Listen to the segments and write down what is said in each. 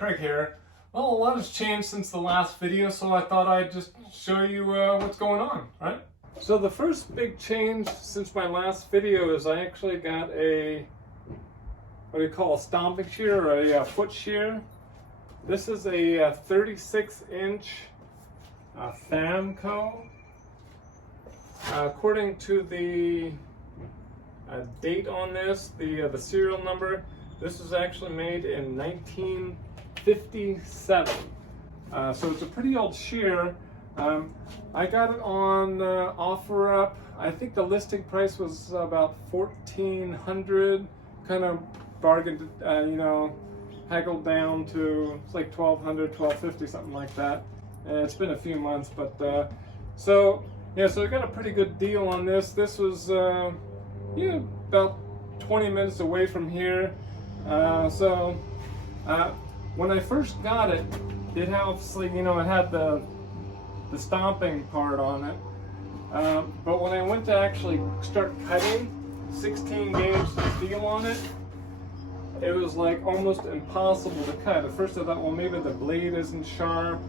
Craig here. Well, a lot has changed since the last video, so I thought I'd just show you what's going on, right? So the first big change since my last video is I actually got a, what do you call, a stomping shear or a foot shear. This is a 36-inch Famco. According to the date on this, the serial number, this was actually made in 1957. So it's a pretty old shear. I got it on OfferUp. I think the listing price was about $1,400. Kind of bargained, haggled down to it's like $1,200, $1,250, something like that. And it's been a few months, but so I got a pretty good deal on this. This was about 20 minutes away from here. When I first got it, it obviously, it had the stomping part on it. But when I went to actually start cutting 16 gauge steel on it, it was like almost impossible to cut. At first I thought, well, maybe the blade isn't sharp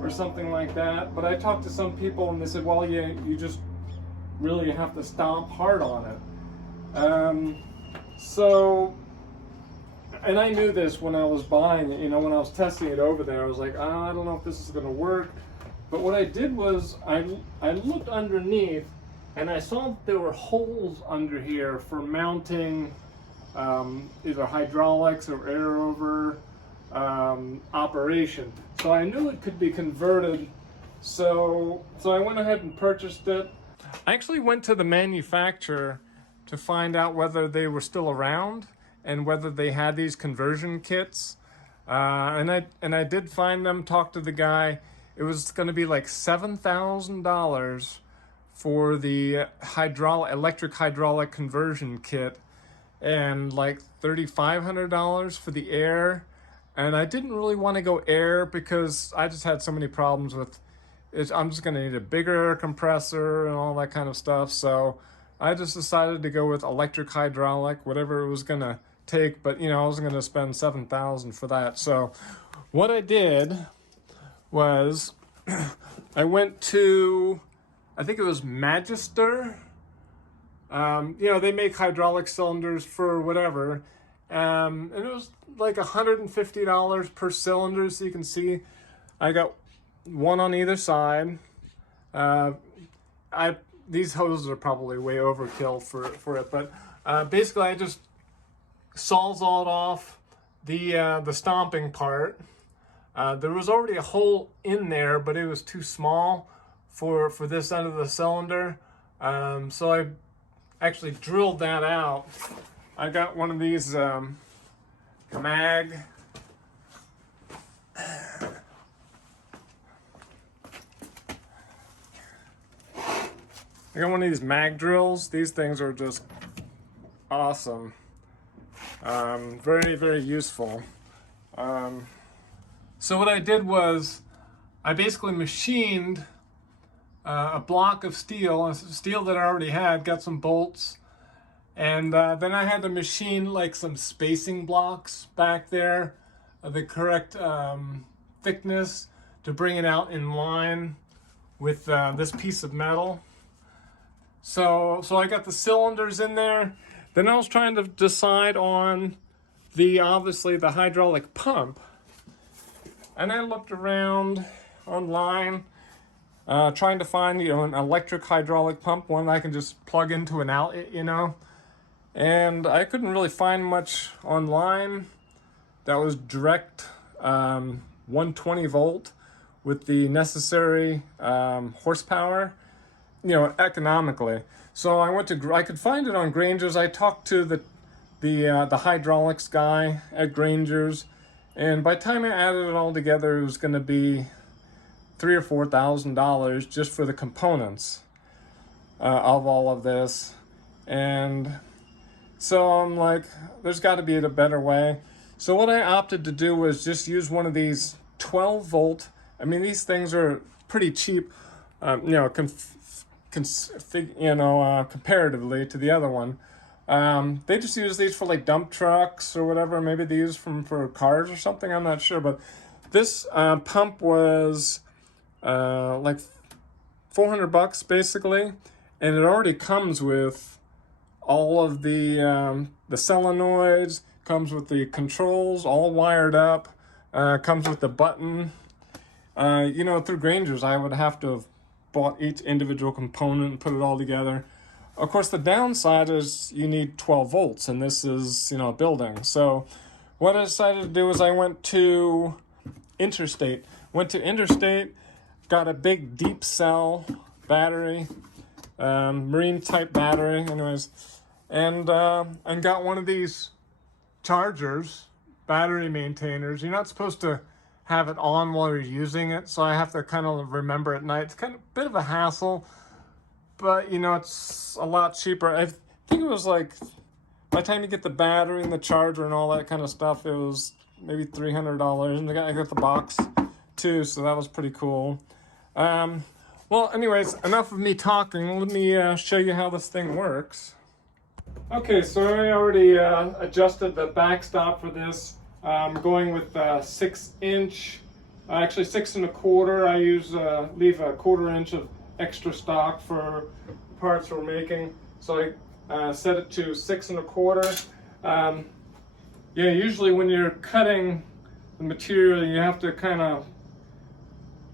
or something like that. But I talked to some people and they said, well, yeah, you just really have to stomp hard on it. And I knew this when I was buying it, when I was testing it over there. I was like, I don't know if this is going to work. But what I did was I looked underneath and I saw that there were holes under here for mounting either hydraulics or air over operation. So I knew it could be converted. So I went ahead and purchased it. I actually went to the manufacturer to find out whether they were still around and whether they had these conversion kits. And I did find them, talked to the guy. It was going to be like $7,000 for the electric hydraulic conversion kit and like $3,500 for the air. And I didn't really want to go air because I just had so many problems with it. I'm just going to need a bigger compressor and all that kind of stuff. So I just decided to go with electric hydraulic, whatever it was going to take. But, I wasn't going to spend $7,000 for that. So what I did was I went to, I think it was Magister. They make hydraulic cylinders for whatever. And it was like $150 per cylinder. So you can see I got one on either side. These hoses are probably way overkill for it, but basically I just sawzalled off the stomping part. There was already a hole in there, but it was too small for this end of the cylinder. So I actually drilled that out. I got one of these mag. I got one of these mag drills. These things are just awesome. Very, very useful. So what I did was I basically machined a block of steel that I already had, got some bolts, and then I had to machine like some spacing blocks back there, the correct thickness to bring it out in line with this piece of metal. So I got the cylinders in there. Then I was trying to decide on obviously the hydraulic pump. And I looked around online, trying to find, an electric hydraulic pump, one I can just plug into an outlet, And I couldn't really find much online that was direct 120 volt with the necessary horsepower, economically. So I could find it on Granger's. I talked to the hydraulics guy at Granger's, and by the time I added it all together, it was going to be $3,000 or $4,000 just for the components of all of this. And so I'm like, there's got to be a better way. So what I opted to do was just one of these 12 volt. I mean, these things are pretty cheap, comparatively to the other one. They just use these for like dump trucks or whatever. Maybe they use them for cars or something. I'm not sure. But this pump was like $400 basically, and it already comes with all of the solenoids. Comes with the controls all wired up. Comes with the button. You know, through Granger's, I would have to have bought each individual component and put it all together. Of course, the downside is you need 12 volts, and this is, you know, a building. So what I decided to do is I went to Interstate. Got a big deep cell battery, marine type battery, anyways, and got one of these chargers, battery maintainers. You're not supposed to have it on while you're using it, so I have to kind of remember at night. It's kind of a bit of a hassle, but you know, it's a lot cheaper. I think it was like, by the time you get the battery and the charger and all that kind of stuff, it was maybe $300, and I got the box too, so that was pretty cool. Well, anyways, enough of me talking. Let me show you how this thing works. Okay, so I already adjusted the backstop for this. I'm going with 6-inch, actually 6 1/4. I leave a 1/4 inch of extra stock for parts we're making. So I set it to 6 1/4. Yeah, usually when you're cutting the material, you have to kind of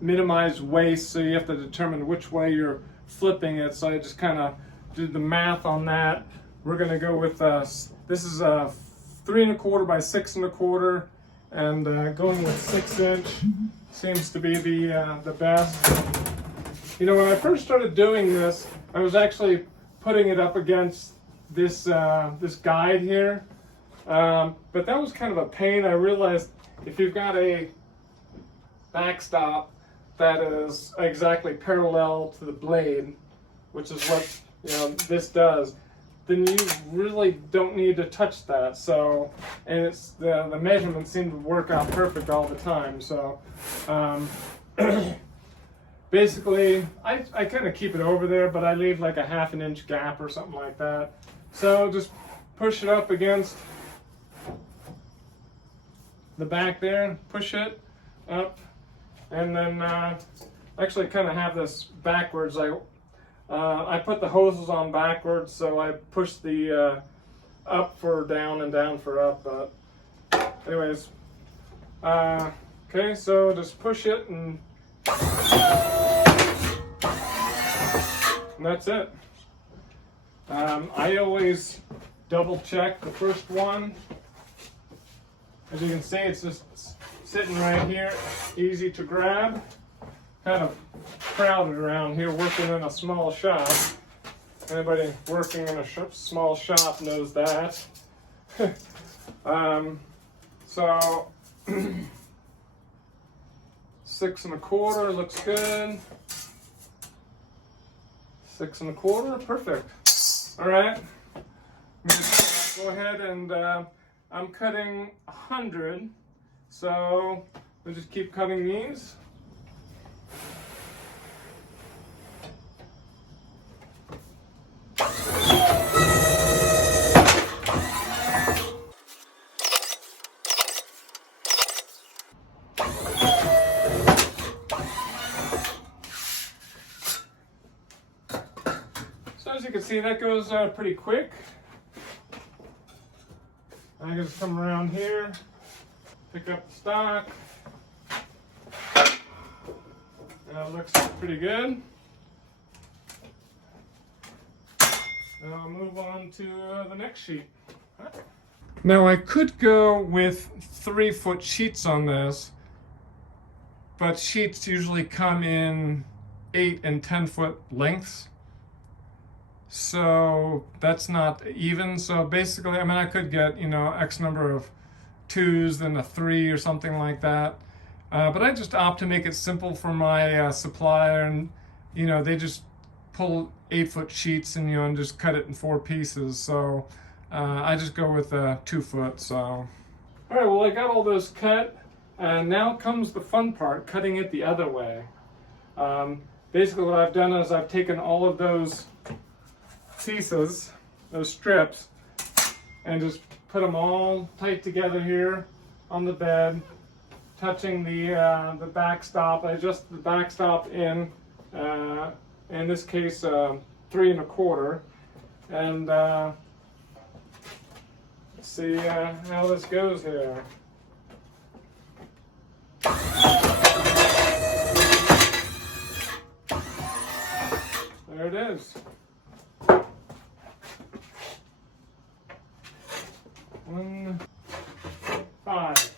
minimize waste, so you have to determine which way you're flipping it. So I just kind of did the math on that. We're going to go with, this is 3 1/4 by 6 1/4, and going with 6-inch seems to be the best. You know, when I first started doing this, I was actually putting it up against this this guide here, but that was kind of a pain. I realized if you've got a backstop that is exactly parallel to the blade, which is what, you know, this does, then you really don't need to touch that. So, and it's the measurements seem to work out perfect all the time. So basically I kind of keep it over there, but I leave like a 1/2 inch gap or something like that. So just push it up against the back there, push it up, and then actually kind of have this backwards. I put the hoses on backwards, so I push the up for down and down for up. But anyways, okay, so just push it, and that's it. I always double check the first one. As you can see, it's just sitting right here, easy to grab. Kind of crowded around here working in a small shop. Anybody working in a small shop knows that. So 6 1/4 looks good. 6 1/4, perfect. All right, let me just go ahead and I'm cutting 100, so we'll just keep cutting these. So as you can see, that goes pretty quick. I just come around here, pick up the stock. That looks pretty good. And I'll move on to the next sheet. Now I could go with 3-foot sheets on this, but sheets usually come in 8 and 10-foot lengths. So that's not even. So basically, I mean, I could get, you know, X number of 2s, then a 3 or something like that. But I just opt to make it simple for my supplier, and, you know, they just pull 8-foot sheets and, you know, and just cut it in 4 pieces. So I just go with 2-foot. So, all right, well, I got all those cut, and now comes the fun part, cutting it the other way. Basically what I've done is I've taken all of those pieces, those strips, and just put them all tight together here on the bed, touching the backstop. I adjust the backstop in this case 3 1/4, and let's see how this goes here. There it is. 1, 5.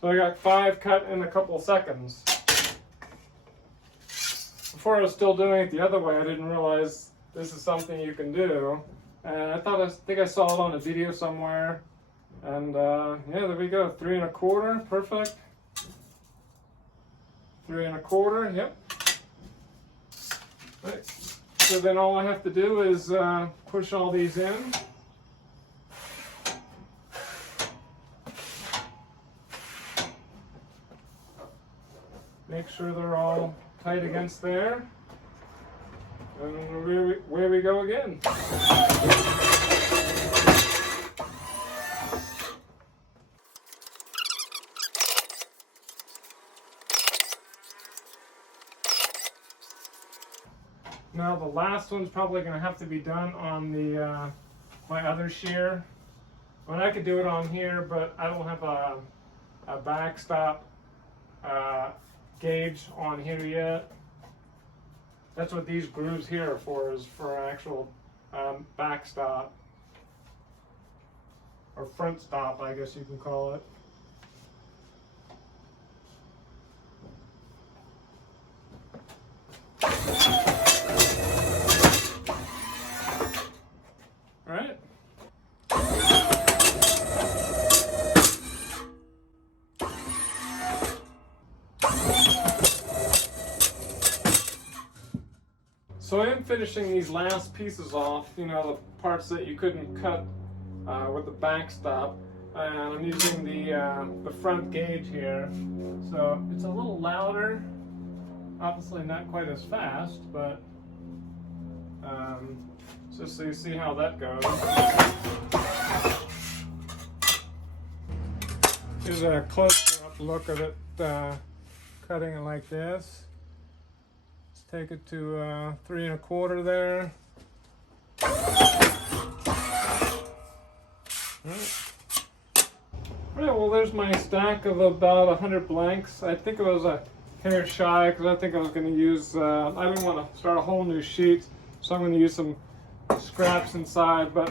So I got 5 cut in a couple of seconds. Before I was still doing it the other way, I didn't realize this is something you can do. And I think I saw it on a video somewhere. And yeah, there we go. 3 1/4, perfect. 3 1/4, yep. Right. So then all I have to do is push all these in. Make sure they're all tight against there. And where we go again. Now the last one's probably going to have to be done on the my other shear. Well, I could do it on here, but I don't have a backstop gauge on here yet. That's what these grooves here are for, is for an actual backstop, or front stop, I guess you can call it. Right. So I am finishing these last pieces off, you know, the parts that you couldn't cut with the backstop. And I'm using the front gauge here. So it's a little louder, obviously not quite as fast, but just so you see how that goes. Here's a closer up look of it, cutting it like this. Let's take it to 3 1/4 there. Alright, well there's my stack of about 100 blanks. I think it was a hair shy because I think I was going to use, I didn't want to start a whole new sheet, so I'm going to use some scraps inside, but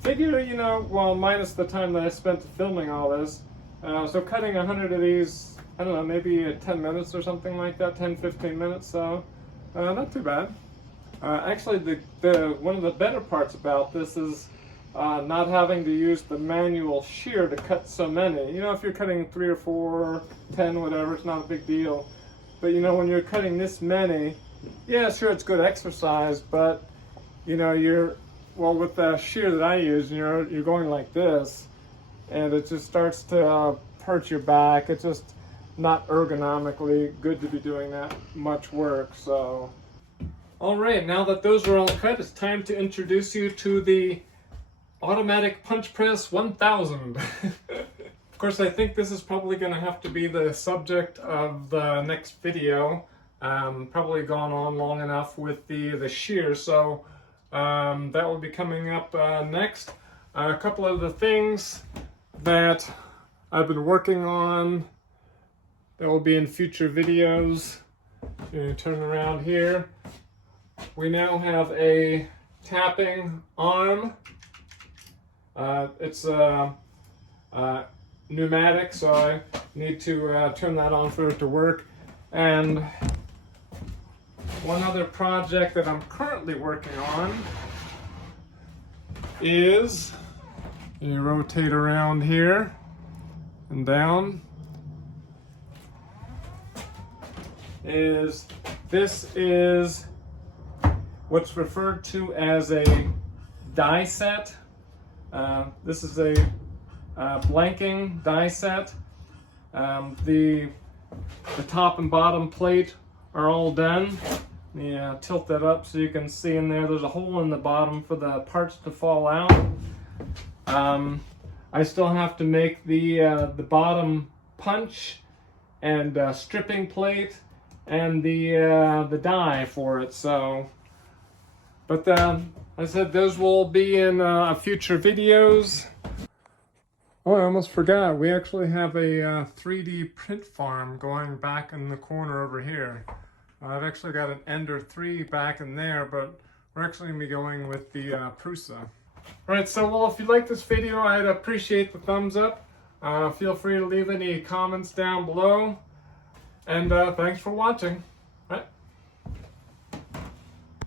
figure, you know, well, minus the time that I spent filming all this, so cutting 100 of these, I don't know, maybe 10 minutes or something like that, 10-15 minutes, so not too bad. Actually, the one of the better parts about this is not having to use the manual shear to cut so many. You know, if you're cutting 3 or 4, 10, whatever, it's not a big deal. But you know, when you're cutting this many, yeah, sure, it's good exercise, but you know, well, with the shear that I use, you're going like this, and it just starts to hurt your back. It's just not ergonomically good to be doing that much work. So, all right, now that those are all cut, it's time to introduce you to the Automatic Punch Press 1000. Of course, I think this is probably going to have to be the subject of the next video. Probably gone on long enough with the shear, so that will be coming up next. A couple of the things that I've been working on that will be in future videos. Turn around here. We now have a tapping arm. It's pneumatic, so I need to turn that on for it to work. And one other project that I'm currently working on is, you rotate around here and down, this is what's referred to as a die set. This is a blanking die set. The top and bottom plate are all done. Yeah, tilt that up so you can see in there. There's a hole in the bottom for the parts to fall out. I still have to make the bottom punch and stripping plate and the die for it. So, but I said those will be in future videos. Oh, I almost forgot. We actually have a 3D print farm going back in the corner over here. I've actually got an Ender 3 back in there, but we're actually going to be going with the Prusa. Alright, so well, if you like this video, I'd appreciate the thumbs up. Feel free to leave any comments down below. And thanks for watching. All right.